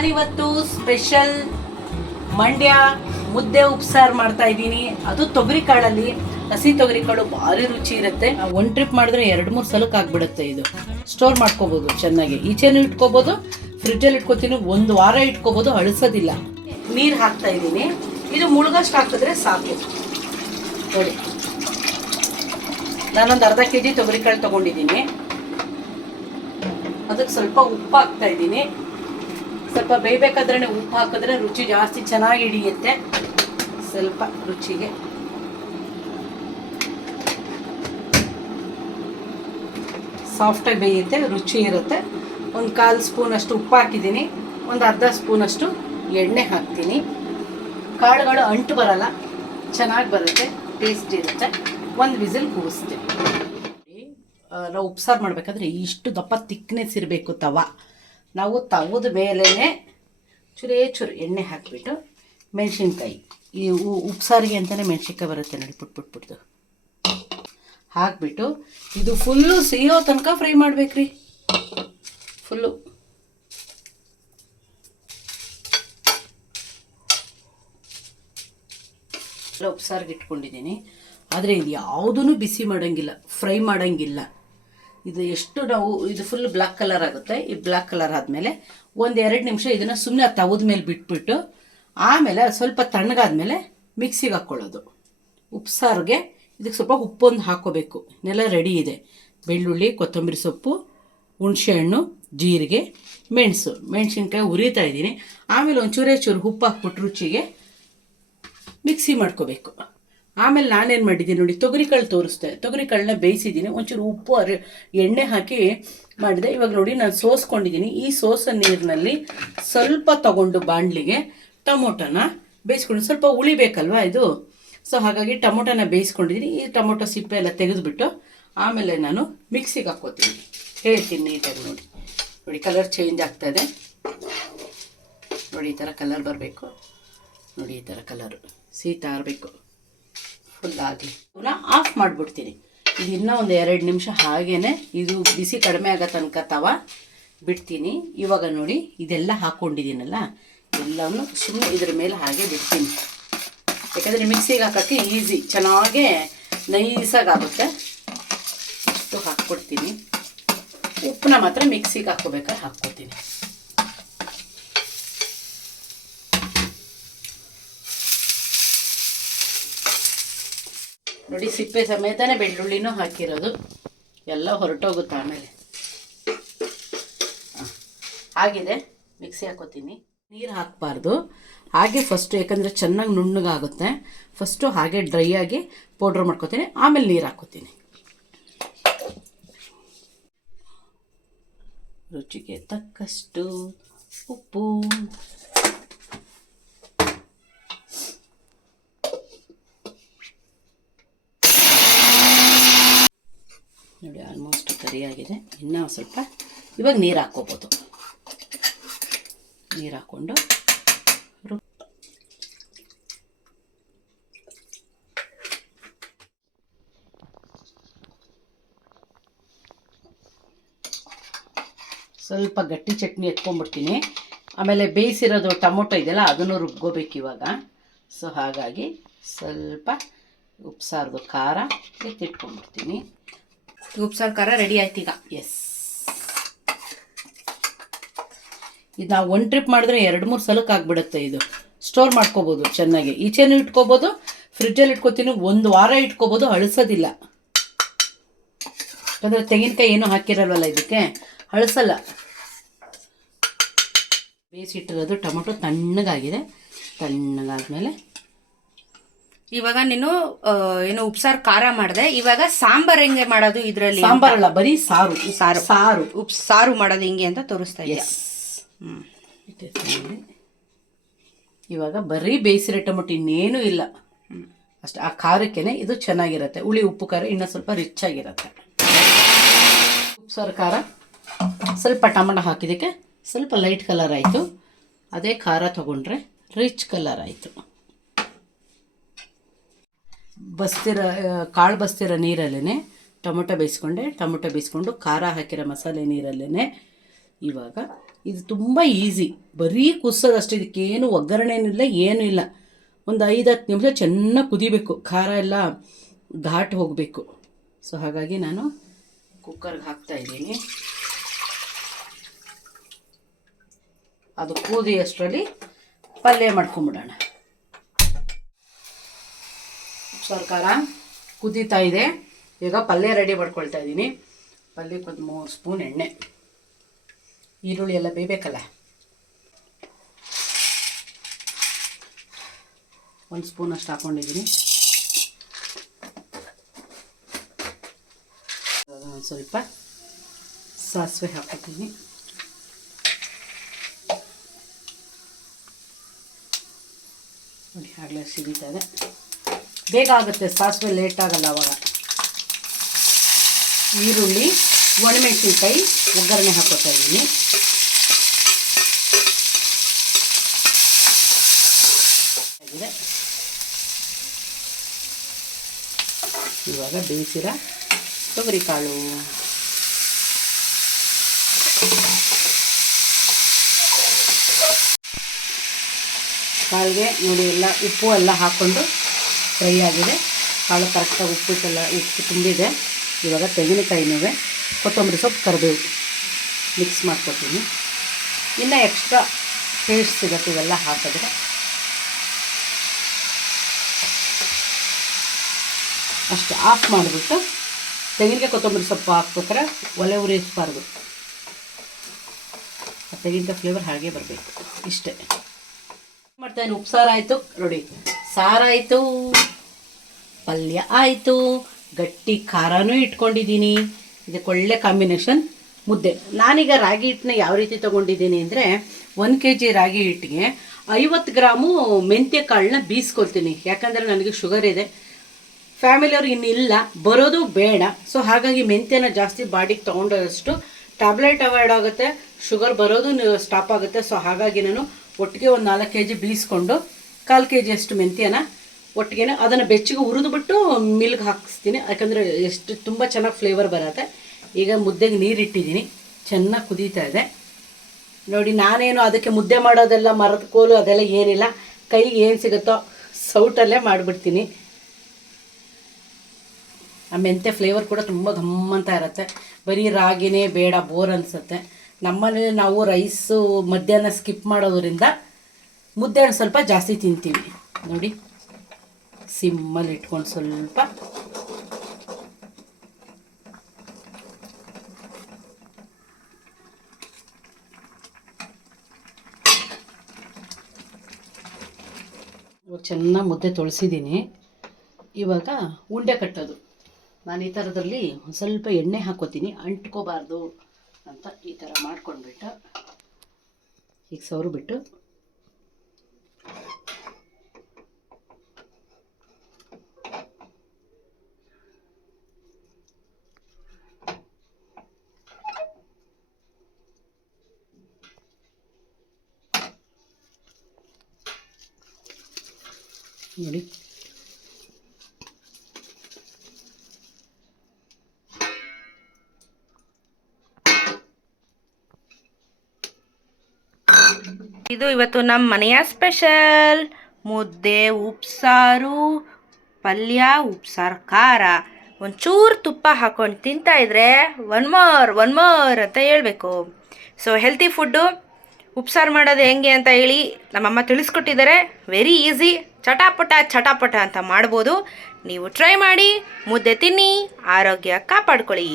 ನಾನಿವತ್ತು ಸ್ಪೆಷಲ್ ಮಂಡ್ಯ ಮುದ್ದೆ ಉಪ್ಸಾರು ಮಾಡ್ತಾ ಇದ್ದೀನಿ. ಅದು ತೊಗರಿ ಕಾಳಲ್ಲಿ. ಹಸಿ ತೊಗರಿ ಕಾಳು ಭಾರಿ ರುಚಿ ಇರುತ್ತೆ. ಒಂದು ಟ್ರಿಪ್ ಮಾಡಿದ್ರೆ 2-3 ಸಲಕ್ಕೆ ಆಗ್ಬಿಡುತ್ತೆ. ಇದು ಸ್ಟೋರ್ ಮಾಡ್ಕೋಬೋದು ಚೆನ್ನಾಗಿ. ಈಚೆನೂ ಇಟ್ಕೋಬೋದು, ಫ್ರಿಜ್ಜಲ್ಲಿ ಇಟ್ಕೋತೀನಿ, 1 ವಾರ ಇಟ್ಕೋಬೋದು, ಅಳಿಸೋದಿಲ್ಲ. ನೀರು ಹಾಕ್ತಾ ಇದ್ದೀನಿ. ಇದು ಮುಳುಗಷ್ಟು ಹಾಕಿದ್ರೆ ಸಾಕು. ನೋಡಿ, ನಾನೊಂದು ಅರ್ಧ kg ತೊಗರಿ ಕಾಳು ತೊಗೊಂಡಿದ್ದೀನಿ. ಅದಕ್ಕೆ ಸ್ವಲ್ಪ ಉಪ್ಪು ಹಾಕ್ತಾ ಇದ್ದೀನಿ. ಸ್ವಲ್ಪ ಬೇಯಬೇಕಾದ್ರೆ ಉಪ್ಪು ಹಾಕಿದ್ರೆ ರುಚಿ ಜಾಸ್ತಿ ಚೆನ್ನಾಗಿ ಹಿಡಿಯುತ್ತೆ. ಸ್ವಲ್ಪ ರುಚಿಗೆ ಸಾಫ್ಟಾಗಿ ಬೇಯುತ್ತೆ, ರುಚಿ ಇರುತ್ತೆ. ಒಂದು 1/4 ಸ್ಪೂನಷ್ಟು ಉಪ್ಪು ಹಾಕಿದ್ದೀನಿ. ಒಂದು ಅರ್ಧ ಸ್ಪೂನಷ್ಟು ಎಣ್ಣೆ ಹಾಕ್ತೀನಿ. ಕಾಳುಗಳು ಅಂಟು ಬರಲ್ಲ, ಚೆನ್ನಾಗಿ ಬರುತ್ತೆ, ಟೇಸ್ಟ್ ಇರುತ್ತೆ. ಒಂದು ವಿಸಿಲ್ ಕೂಗಿಸ್ತೀನಿ. ನಾವು ಉಪ್ಸಾರು ಮಾಡಬೇಕಾದ್ರೆ ಇಷ್ಟು ದಪ್ಪ ತಿಕ್ನೆಸ್ ಇರಬೇಕು ತವ. ನಾವು ತವದ ಮೇಲೇ ಚೂರು ಎಣ್ಣೆ ಹಾಕಿಬಿಟ್ಟು ಮೆಣಸಿನ್ಕಾಯಿ, ಈ ಉಪ್ಸಾರಿಗೆ ಅಂತಲೇ ಮೆಣಸಿನ್ಕಾಯಿ ಬರುತ್ತೆ ನೋಡಿ, ಪುಟ್ಟು ಹಾಕಿಬಿಟ್ಟು ಇದು ಫುಲ್ಲು ಸಿಯೋ ತನಕ ಫ್ರೈ ಮಾಡಬೇಕ್ರಿ. ಫುಲ್ಲು ಉಪ್ಸಾರಿಗೆ ಇಟ್ಕೊಂಡಿದ್ದೀನಿ. ಆದರೆ ಇದು ಯಾವುದೂ ಬಿಸಿ ಮಾಡೋಂಗಿಲ್ಲ, ಫ್ರೈ ಮಾಡೋಂಗಿಲ್ಲ. ಇದು ಎಷ್ಟು ನಾವು ಇದು ಫುಲ್ ಬ್ಲ್ಯಾಕ್ ಕಲರ್ ಆಗುತ್ತೆ. ಈ ಬ್ಲ್ಯಾಕ್ ಕಲರ್ ಆದಮೇಲೆ 1-2 ನಿಮಿಷ ಇದನ್ನು ಸುಮ್ಮನೆ ತವದ ಮೇಲೆ ಬಿಟ್ಬಿಟ್ಟು ಆಮೇಲೆ ಸ್ವಲ್ಪ ತಣ್ಣಗಾದ್ಮೇಲೆ ಮಿಕ್ಸಿಗೆ ಹಾಕ್ಕೊಳ್ಳೋದು. ಉಪ್ಸಾರಿಗೆ ಇದಕ್ಕೆ ಸ್ವಲ್ಪ ಉಪ್ಪೊಂದು ಹಾಕ್ಕೋಬೇಕು. ಇದನ್ನೆಲ್ಲ ರೆಡಿ ಇದೆ. ಬೆಳ್ಳುಳ್ಳಿ, ಕೊತ್ತಂಬರಿ ಸೊಪ್ಪು, ಹುಣಸೆಹಣ್ಣು, ಜೀರಿಗೆ, ಮೆಣಸಿನ್ಕಾಯಿ ಹುರಿತಾ ಇದ್ದೀನಿ. ಆಮೇಲೆ ಒಂಚೂರು ಉಪ್ಪು ಹಾಕ್ಬಿಟ್ಟು ರುಚಿಗೆ ಮಿಕ್ಸಿ ಮಾಡ್ಕೋಬೇಕು. ಆಮೇಲೆ ನಾನೇನು ಮಾಡಿದ್ದೀನಿ ನೋಡಿ, ತೊಗರಿಕಾಳು ತೋರಿಸ್ದೆ. ತೊಗರಿಕಾಳನ್ನ ಬೇಯಿಸಿದ್ದೀನಿ, ಒಂಚೂರು ಉಪ್ಪು ಎಣ್ಣೆ ಹಾಕಿ ಮಾಡಿದೆ. ಇವಾಗ ನೋಡಿ ನಾನು ಸೋಸ್ಕೊಂಡಿದ್ದೀನಿ. ಈ ಸೋಸ ನೀರಿನಲ್ಲಿ ಸ್ವಲ್ಪ ತಗೊಂಡು ಬಾಣಲಿಗೆ ಟೊಮೊಟೊನ ಬೇಯಿಸ್ಕೊಂಡು, ಸ್ವಲ್ಪ ಉಳಿಬೇಕಲ್ವ ಇದು, ಸೊ ಹಾಗಾಗಿ ಟೊಮೊಟೊನ ಬೇಯಿಸ್ಕೊಂಡಿದ್ದೀನಿ. ಈ ಟೊಮೊಟೊ ಸಿಪ್ಪೆ ಎಲ್ಲ ತೆಗೆದುಬಿಟ್ಟು ಆಮೇಲೆ ನಾನು ಮಿಕ್ಸಿಗೆ ಹಾಕ್ಕೋತೀನಿ. ಹೇಳ್ತೀನಿ ನೀಟಾಗಿ. ನೋಡಿ ಕಲರ್ ಚೇಂಜ್ ಆಗ್ತಾಯಿದೆ. ನೋಡಿ ಈ ಥರ ಕಲರ್ ಬರಬೇಕು. ನೋಡಿ ಈ ಥರ ಕಲರು ಸೀತಾ ಇರಬೇಕು, ಫುಲ್ ಆಗಲಿ. ಪುನಃ ಆಫ್ ಮಾಡಿಬಿಡ್ತೀನಿ. ಇದು ಇನ್ನೂ ಒಂದು 2 ನಿಮಿಷ ಹಾಗೇ ಇದು ಬಿಸಿ ಕಡಿಮೆ ಆಗೋ ತನಕ ತವ ಬಿಡ್ತೀನಿ. ಇವಾಗ ನೋಡಿ ಇದೆಲ್ಲ ಹಾಕ್ಕೊಂಡಿದ್ದೀನಲ್ಲ, ಎಲ್ಲವೂ ಸುಮ್ಮನೆ ಇದ್ರ ಮೇಲೆ ಹಾಗೆ ಬಿಡ್ತೀನಿ. ಯಾಕಂದರೆ ಮಿಕ್ಸಿಗೆ ಹಾಕೋಕ್ಕೆ ಈಸಿ, ಚೆನ್ನಾಗೇ ನೈಸಾಗುತ್ತೆ. ಇಷ್ಟು ಹಾಕ್ಕೊಡ್ತೀನಿ. ಉಪ್ಪನ್ನ ಮಾತ್ರ ಮಿಕ್ಸಿಗೆ ಹಾಕ್ಕೋಬೇಕಾದ್ರೆ ಹಾಕ್ಕೊತೀನಿ. ನೋಡಿ ಸಿಪ್ಪೆ ಸಮೇತನೇ ಬೆಳ್ಳುಳ್ಳಿನೂ ಹಾಕಿರೋದು, ಎಲ್ಲ ಹೊರಟೋಗುತ್ತೆ ಆಮೇಲೆ. ಆಗಿದೆ, ಮಿಕ್ಸಿ ಹಾಕೋತೀನಿ. ನೀರು ಹಾಕಬಾರ್ದು ಹಾಗೆ ಫಸ್ಟು, ಯಾಕಂದರೆ ಚೆನ್ನಾಗಿ ನುಣ್ಣಗಾಗುತ್ತೆ. ಫಸ್ಟು ಹಾಗೆ ಡ್ರೈ ಆಗಿ ಪೌಡ್ರ್ ಮಾಡ್ಕೊತೀನಿ, ಆಮೇಲೆ ನೀರು ಹಾಕೋತೀನಿ. ರುಚಿಗೆ ತಕ್ಕಷ್ಟು ಉಪ್ಪು, ನೋಡಿ ಆಲ್ಮೋಸ್ಟ್ ಕರಿಯಾಗಿದೆ. ಇನ್ನೂ ಸ್ವಲ್ಪ ಇವಾಗ ನೀರು ಹಾಕ್ಕೋಬೋದು. ನೀರು ಹಾಕ್ಕೊಂಡು ಸ್ವಲ್ಪ ಗಟ್ಟಿ ಚಟ್ನಿ ಎತ್ಕೊಂಡ್ಬಿಡ್ತೀನಿ. ಆಮೇಲೆ ಬೇಯಿಸಿರೋದು ಟೊಮೊಟೊ ಇದೆಯಲ್ಲ ಅದನ್ನು ರುಬ್ಕೋಬೇಕು ಇವಾಗ. ಸೊ ಹಾಗಾಗಿ ಸ್ವಲ್ಪ ಉಪ್ಸಾರ್ದು ಖಾರ ಎತ್ತಿಟ್ಕೊಂಡ್ಬಿಡ್ತೀನಿ. ಉಪ್ಸಾರು ಖಾರ ರೆಡಿ ಆಯ್ತು ಈಗ. ಎಸ್, ಇದು ನಾವು 1 ಟ್ರಿಪ್ ಮಾಡಿದ್ರೆ 2-3 ಸಲಕ್ಕೆ ಆಗಿಬಿಡುತ್ತೆ. ಇದು ಸ್ಟೋರ್ ಮಾಡ್ಕೋಬೋದು ಚೆನ್ನಾಗಿ. ಈಚೆನೂ ಇಟ್ಕೋಬೋದು, ಫ್ರಿಜ್ಜಲ್ಲಿ ಇಟ್ಕೋತೀನಿ, 1 ವಾರ ಇಟ್ಕೋಬೋದು, ಅಳಿಸೋದಿಲ್ಲ. ಯಾಕಂದರೆ ತೆಂಗಿನಕಾಯಿ ಏನೂ ಹಾಕಿರಲ್ವಲ್ಲ, ಇದಕ್ಕೆ ಅಳಿಸಲ್ಲ. ಬೇಯಿಸಿಟ್ಟಿರೋದು ಟೊಮೊಟೊ ತಣ್ಣಗಾಗಿದೆ. ತಣ್ಣಗಾದ್ಮೇಲೆ ಇವಾಗ ನೀನು ಏನು ಉಪ್ಸಾರು ಖಾರ ಮಾಡಿದೆ. ಇವಾಗ ಸಾಂಬಾರ್ ಹೆಂಗೆ ಮಾಡೋದು ಇದರಲ್ಲಿ? ಸಾಂಬಾರಲ್ಲ, ಬರೀ ಸಾರು. ಸಾರು ಮಾಡೋದು ಹಿಂಗೆ ಅಂತ ತೋರಿಸ್ತಾ ಇದ್ದೆ. ಇವಾಗ ಬರೀ ಬೇಯಿಸಿರೋ ಟೊಮೊಟೊ, ಇನ್ನೇನು ಇಲ್ಲ, ಅಷ್ಟೇ. ಆ ಖಾರಕ್ಕೇನೆ ಇದು ಚೆನ್ನಾಗಿರುತ್ತೆ. ಹುಳಿ ಉಪ್ಪು ಖಾರ ಇನ್ನೂ ಸ್ವಲ್ಪ ರಿಚ್ ಆಗಿರುತ್ತೆ. ಉಪ್ಸಾರು ಖಾರ ಸ್ವಲ್ಪ ಟೊಮೊಟೊ ಹಾಕಿದ್ದಕ್ಕೆ ಸ್ವಲ್ಪ ಲೈಟ್ ಕಲರ್ ಆಯಿತು. ಅದೇ ಖಾರ ತೊಗೊಂಡ್ರೆ ರಿಚ್ ಕಲರ್ ಆಯಿತು. ಕಾಳು ಬಸ್ತಿರೋ ನೀರಲ್ಲೇ ಟೊಮೊಟೊ ಬೇಯಿಸ್ಕೊಂಡು ಖಾರ ಹಾಕಿರೋ ಮಸಾಲೆ ನೀರಲ್ಲೇ ಇವಾಗ ಇದು ತುಂಬ ಈಸಿ, ಬರೀ ಕುದಿಸೋದಷ್ಟೇ. ಇದಕ್ಕೇನು ಒಗ್ಗರಣೆನಿಲ್ಲ, ಏನೂ ಇಲ್ಲ. ಒಂದು 5-10 ನಿಮಿಷ ಚೆನ್ನಾಗಿ ಕುದಿಬೇಕು, ಖಾರ ಎಲ್ಲ ಘಾಟ್ ಹೋಗಬೇಕು. ಸೊ ಹಾಗಾಗಿ ನಾನು ಕುಕ್ಕರ್ಗೆ ಹಾಕ್ತಾಯಿದ್ದೀನಿ. ಅದು ಕೂದಿ ಅಷ್ಟರಲ್ಲಿ ಪಲ್ಯ ಮಾಡ್ಕೊಂಬಿಡೋಣ. ಉಪ್ಸಾರು ಖಾರ ಕುದೀತಾ ಇದೆ. ಈಗ ಪಲ್ಯ ರೆಡಿ ಮಾಡ್ಕೊಳ್ತಾ ಇದ್ದೀನಿ. ಪಲ್ಯಕ್ಕೆ ಒಂದು 3 ಸ್ಪೂನ್ ಎಣ್ಣೆ, ಈರುಳ್ಳಿ ಎಲ್ಲ ಬೇಯಬೇಕಲ್ಲ. 1 ಸ್ಪೂನ್ ಅಷ್ಟು ಹಾಕ್ಕೊಂಡಿದ್ದೀನಿ. ಒಂದು ಸ್ವಲ್ಪ ಸಾಸಿವೆ ಹಾಕ್ಕೊತೀನಿ. ನೋಡಿ ಆಗಲೇ ಸಿಡಿತಾ ಇದೆ. ಬೇಗ ಆಗುತ್ತೆ ಸಾಸಿವೆ, ಲೇಟ್ ಆಗಲ್ಲ ಅವಾಗ. ಈರುಳ್ಳಿ, ಒಣಮೆಣಸಿನ್ಕಾಯಿ ಒಗ್ಗರಣೆ ಹಾಕೋತಾ ಇದ್ದೀನಿ. ಇವಾಗ ಬೇಯಿಸಿರೋ ತೊಗರಿ ಕಾಳು, ಕಾಳಿಗೆ ನೋಡಿ ಎಲ್ಲ ಉಪ್ಪು ಎಲ್ಲ ಹಾಕ್ಕೊಂಡು ಫ್ರೈ ಆಗಿದೆ. ಕಾಳು ಕರೆಕ್ಟಾಗಿ ಉಪ್ಪು ತುಂಬಿದೆ. ಇವಾಗ ತೆಂಗಿನಕಾಯಿನೂ, ಕೊತ್ತಂಬರಿ ಸೊಪ್ಪು, ಕರಿಬೇವು ಮಿಕ್ಸ್ ಮಾಡ್ಕೊತೀನಿ. ಇನ್ನು ಎಕ್ಸ್ಟ್ರಾ ಟೇಸ್ಟ್ ಸಿಗುತ್ತೆ ಇವೆಲ್ಲ ಹಾಕಿದ್ರೆ. ಅಷ್ಟು ಆಫ್ ಮಾಡಿಬಿಟ್ಟು ತೆಂಗಿನಕಾಯಿ ಕೊತ್ತಂಬರಿ ಸೊಪ್ಪು ಹಾಕ್ಬೇಕಾರೆ ಒಲೆ ಉರಿಸಬಾರ್ದು, ತೆಂಗಿನಕಾಯಿ ಫ್ಲೇವರ್ ಹಾಗೆ ಬರಬೇಕು. ಇಷ್ಟೇ ಮಾಡ್ತಾಯಿದ್ದೀನಿ. ಉಪ್ಸಾರು ಆಯಿತು ನೋಡಿ, ಸಾರಾಯಿತು, ಪಲ್ಯ ಆಯಿತು, ಗಟ್ಟಿ ಖಾರನೂ ಇಟ್ಕೊಂಡಿದ್ದೀನಿ. ಇದಕ್ಕೆ ಒಳ್ಳೆ ಕಾಂಬಿನೇಷನ್. ಮುದ್ದೆ, ನಾನೀಗ ರಾಗಿ ಹಿಟ್ಟನ್ನ ಯಾವ ರೀತಿ ತೊಗೊಂಡಿದ್ದೀನಿ ಅಂದರೆ 1 kg ರಾಗಿ ಹಿಟ್ಟಿಗೆ 50 ಗ್ರಾಮು ಮೆಂತ್ಯ ಕಾಳನ್ನ ಬೀಸ್ಕೊಳ್ತೀನಿ. ಯಾಕಂದರೆ ನನಗೆ ಶುಗರ್ ಇದೆ, ಫ್ಯಾಮಿಲಿಯವ್ರಿಗೆ ಇನ್ನಿಲ್ಲ, ಬರೋದು ಬೇಡ. ಸೊ ಹಾಗಾಗಿ ಮೆಂತ್ಯನ ಜಾಸ್ತಿ ಬಾಡಿಗೆ ತೊಗೊಂಡಷ್ಟು ಟ್ಯಾಬ್ಲೆಟ್ ಅವಾಯ್ಡ್ ಆಗುತ್ತೆ, ಶುಗರ್ ಬರೋದು ಸ್ಟಾಪ್ ಆಗುತ್ತೆ. ಸೊ ಹಾಗಾಗಿ ನಾನು ಒಟ್ಟಿಗೆ ಒಂದು 4 kg ಬೀಸ್ಕೊಂಡು 1/4 kg ಅಷ್ಟು ಮೆಂತ್ಯನ ಒಟ್ಟಿಗೆ ಅದನ್ನು ಬೆಚ್ಚಗೆ ಹುರಿದುಬಿಟ್ಟು ಮಿಲ್ಗೆ ಹಾಕಿಸ್ತೀನಿ. ಯಾಕಂದರೆ ಎಷ್ಟು ತುಂಬ ಚೆನ್ನಾಗಿ ಫ್ಲೇವರ್ ಬರುತ್ತೆ. ಈಗ ಮುದ್ದೆಗೆ ನೀರಿಟ್ಟಿದ್ದೀನಿ, ಚೆನ್ನಾಗಿ ಕುದೀತಾ ಇದೆ ನೋಡಿ. ನಾನೇನು ಅದಕ್ಕೆ ಮುದ್ದೆ ಮಾಡೋದೆಲ್ಲ ಮರದ ಕೋಲು ಅದೆಲ್ಲ ಏನಿಲ್ಲ, ಕೈಗೆ ಏನು ಸಿಗುತ್ತೋ ಸೌಟಲ್ಲೇ ಮಾಡಿಬಿಡ್ತೀನಿ. ಆ ಮೆಂತ್ಯ ಫ್ಲೇವರ್ ಕೂಡ ತುಂಬ ಗಮ್ಮಂತ ಇರುತ್ತೆ. ಬರೀ ರಾಗಿನೇ ಬೇಡ, ಬೋರ್ ಅನಿಸುತ್ತೆ. ನಮ್ಮನೇಲಿ ನಾವು ರೈಸು ಮಧ್ಯಾಹ್ನ ಸ್ಕಿಪ್ ಮಾಡೋದ್ರಿಂದ ಮುದ್ದೆ ಸ್ವಲ್ಪ ಜಾಸ್ತಿ ತಿಂತೀವಿ ನೋಡಿ. ಸಿಮ್ಮಲ್ಲಿ ಇಟ್ಕೊಂಡು ಸ್ವಲ್ಪ ಚೆನ್ನಾಗಿ ಮುದ್ದೆ ತೊಳೆಸಿದ್ದೀನಿ. ಇವಾಗ ಉಂಡೆ ಕಟ್ಟೋದು. ನಾನು ಈ ಥರದಲ್ಲಿ ಒಂದು ಸ್ವಲ್ಪ ಎಣ್ಣೆ ಹಾಕೋತೀನಿ, ಅಂಟ್ಕೋಬಾರ್ದು ಅಂತ ಈ ಥರ ಮಾಡ್ಕೊಂಡ್ಬಿಟ್ಟು ಈಗ ಸೌರು ಬಿಟ್ಟು ನೋಡಿ. ಇದು ಇವತ್ತು ನಮ್ಮ ಮನೆಯ ಸ್ಪೆಷಲ್ ಮುದ್ದೆ, ಉಪ್ಸಾರು, ಪಲ್ಯ, ಉಪ್ಸಾರು ಖಾರ, ಒಂಚೂರು ತುಪ್ಪ ಹಾಕೊಂಡು ತಿಂತಾ ಇದ್ರೆ ಒನ್ ಮೋರ್ ಅಂತ ಹೇಳ್ಬೇಕು. So healthy food. ಉಪ್ಸಾರು ಮಾಡೋದು ಹೆಂಗೆ ಅಂತ ಹೇಳಿ ನಮ್ಮಮ್ಮ ತಿಳಿಸ್ಕೊಟ್ಟಿದ್ದಾರೆ. ವೆರಿ ಈಸಿ, ಚಟಾಪಟ ಅಂತ ಮಾಡ್ಬೋದು. ನೀವು ಟ್ರೈ ಮಾಡಿ, ಮುದ್ದೆ ತಿನ್ನಿ, ಆರೋಗ್ಯ ಕಾಪಾಡ್ಕೊಳ್ಳಿ.